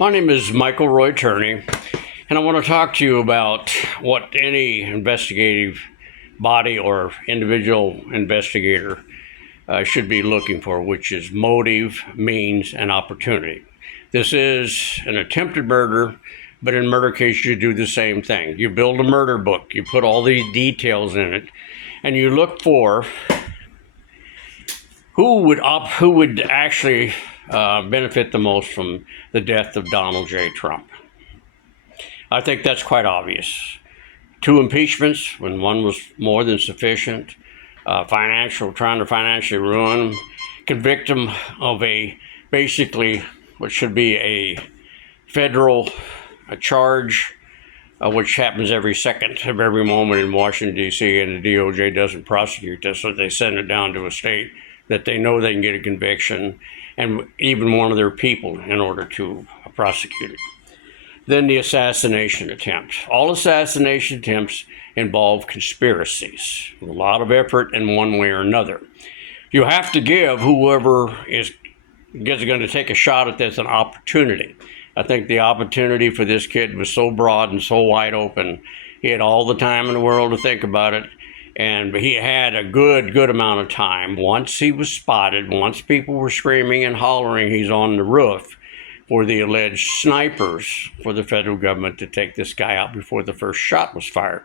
My name is Michael Roy Turney, and I want to talk to you about what any investigative body or individual investigator should be looking for, which is motive, means, and opportunity. This is an attempted murder, but in murder case, you do the same thing. You build a murder book, you put all these details in it, and you look for who would actually benefit the most from the death of Donald J. Trump. I think that's quite obvious. 2 impeachments when one was more than sufficient. Trying to financially ruin him, convict him of basically what should be a federal charge, which happens every second of every moment in Washington, D.C., and the DOJ doesn't prosecute this, so they send it down to a state that they know they can get a conviction, and even one of their people in order to prosecute it. Then the assassination attempt. All assassination attempts involve conspiracies, a lot of effort in one way or another. You have to give whoever is going to take a shot at this an opportunity. I think the opportunity for this kid was so broad and so wide open. He had all the time in the world to think about it. And he had a good amount of time. Once he was spotted, once people were screaming and hollering, he's on the roof for the alleged snipers for the federal government to take this guy out before the first shot was fired.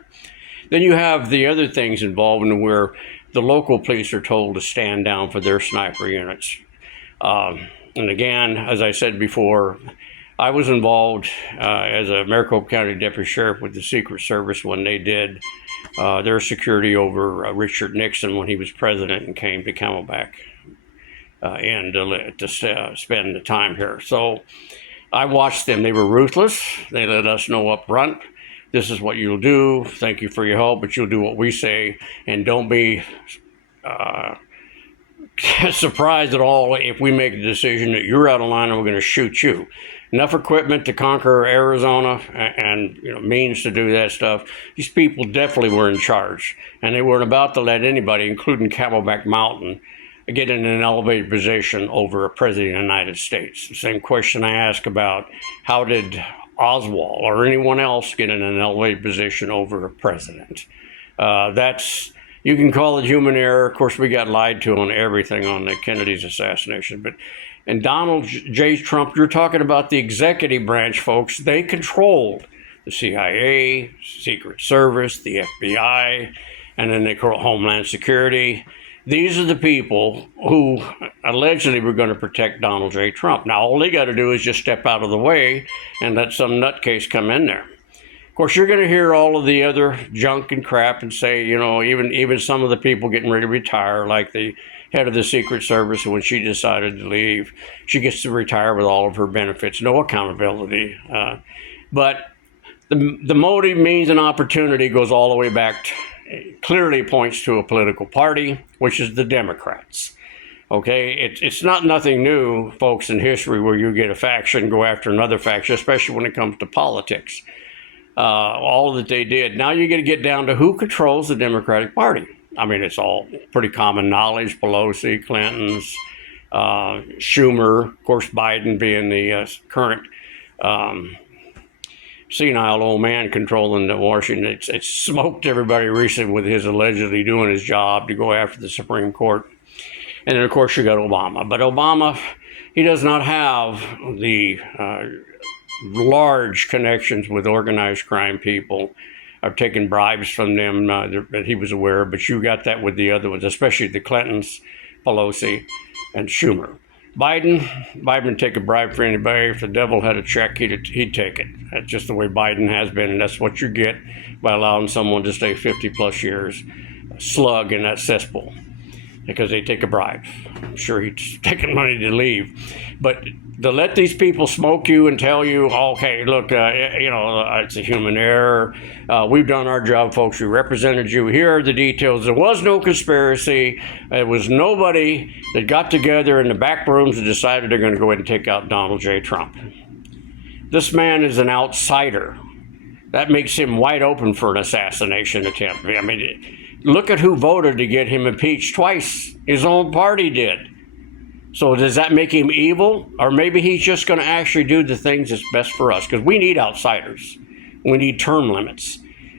Then you have the other things involved in where the local police are told to stand down for their sniper units. And again, as I said before, I was involved as a Maricopa County Deputy Sheriff with the Secret Service when they did their security over Richard Nixon when he was president and came to Camelback Inn to spend the time here. So I watched them. They were ruthless. They let us know up front, this is what you'll do. Thank you for your help, but you'll do what we say, and don't be surprised at all if we make a decision that you're out of line and we're going to shoot you. Enough equipment to conquer Arizona and means to do that stuff. These people definitely were in charge, and they weren't about to let anybody, including Camelback Mountain, get in an elevated position over a president of the United States. The same question I ask about how did Oswald or anyone else get in an elevated position over a president. You can call it human error. Of course, we got lied to on everything on the Kennedy's assassination. And Donald J. Trump, you're talking about the executive branch, folks. They controlled the CIA, Secret Service, the FBI, and then they call Homeland Security. These are the people who allegedly were going to protect Donald J. Trump. Now, all they got to do is just step out of the way and let some nutcase come in there. Of course, you're going to hear all of the other junk and crap and say, even some of the people getting ready to retire, like the head of the Secret Service, when she decided to leave, she gets to retire with all of her benefits, no accountability. But the motive, means, and opportunity goes all the way back clearly points to a political party, which is the Democrats. Okay, it's not nothing new, folks, in history where you get a faction go after another faction, especially when it comes to politics. All that they did. Now you're going to get down to who controls the Democratic Party. I mean, it's all pretty common knowledge. Pelosi, Clinton's, Schumer, of course, Biden being the current senile old man controlling the Washington. It's smoked everybody recently with his allegedly doing his job to go after the Supreme Court. And then, of course, you got Obama. But Obama, he does not have the large connections with organized crime people. I've taken bribes from them that he was aware of, but you got that with the other ones, especially the Clintons, Pelosi, and Schumer. Biden would take a bribe for anybody. If the devil had a check, he'd take it. That's just the way Biden has been, and that's what you get by allowing someone to stay 50 plus years slug in that cesspool, because they take a bribe. I'm sure he's taking money to leave. But to let these people smoke you and tell you, okay, look, it's a human error. We've done our job, folks. We represented you. Here are the details. There was no conspiracy. It was nobody that got together in the back rooms and decided they're going to go ahead and take out Donald J. Trump. This man is an outsider. That makes him wide open for an assassination attempt. I mean, look at who voted to get him impeached twice. His own party did. So does that make him evil? Or maybe he's just going to actually do the things that's best for us, because we need outsiders. We need term limits.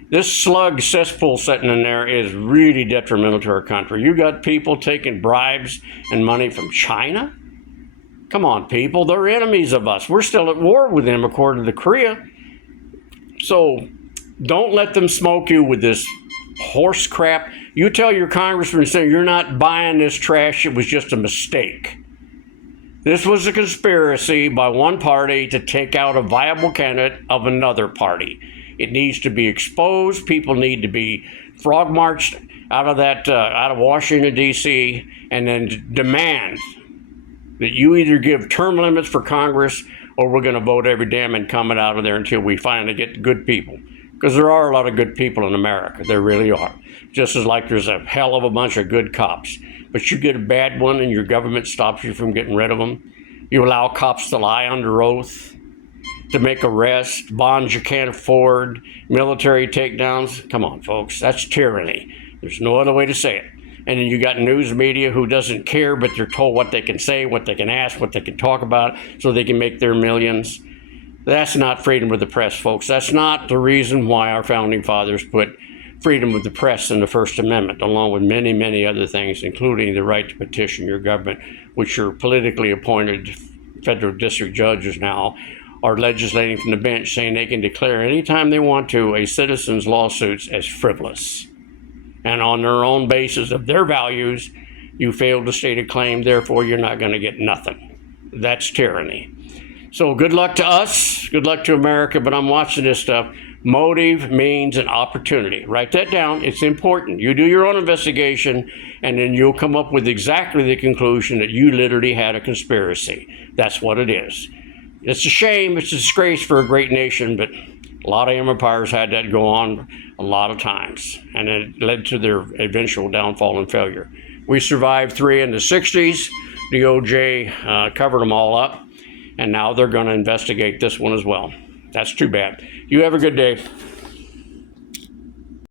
This slug cesspool sitting in there is really detrimental to our country. You got people taking bribes and money from China? Come on, people. They're enemies of us. We're still at war with them, according to Korea. So don't let them smoke you with this horse crap. You tell your congressman, say, you're not buying this trash. It was just a mistake. This was a conspiracy by one party to take out a viable candidate of another party. It needs to be exposed. People need to be frog marched out of Washington, D.C., and then demand that you either give term limits for Congress, or we're going to vote every damn incumbent out of there until we finally get good people. Because there are a lot of good people in America. There really are. Just as like there's a hell of a bunch of good cops. But you get a bad one and your government stops you from getting rid of them. You allow cops to lie under oath, to make arrests, bonds you can't afford, military takedowns. Come on, folks. That's tyranny. There's no other way to say it. And then you got news media who doesn't care, but they're told what they can say, what they can ask, what they can talk about, so they can make their millions. That's not freedom of the press, folks. That's not the reason why our founding fathers put freedom of the press in the First Amendment, along with many, many other things, including the right to petition your government, which your politically appointed federal district judges now are legislating from the bench, saying they can declare anytime they want to a citizen's lawsuits as frivolous. And on their own basis of their values, you failed to state a claim, therefore you're not going to get nothing. That's tyranny. So good luck to us, good luck to America, but I'm watching this stuff. Motive, means, and opportunity. Write that down. It's important. You do your own investigation, and then you'll come up with exactly the conclusion that you literally had a conspiracy. That's what it is. It's a shame. It's a disgrace for a great nation, but a lot of empires had that go on a lot of times, and it led to their eventual downfall and failure. We survived 3 in the 60s. DOJ covered them all up, and now they're going to investigate this one as well. That's too bad. You have a good day.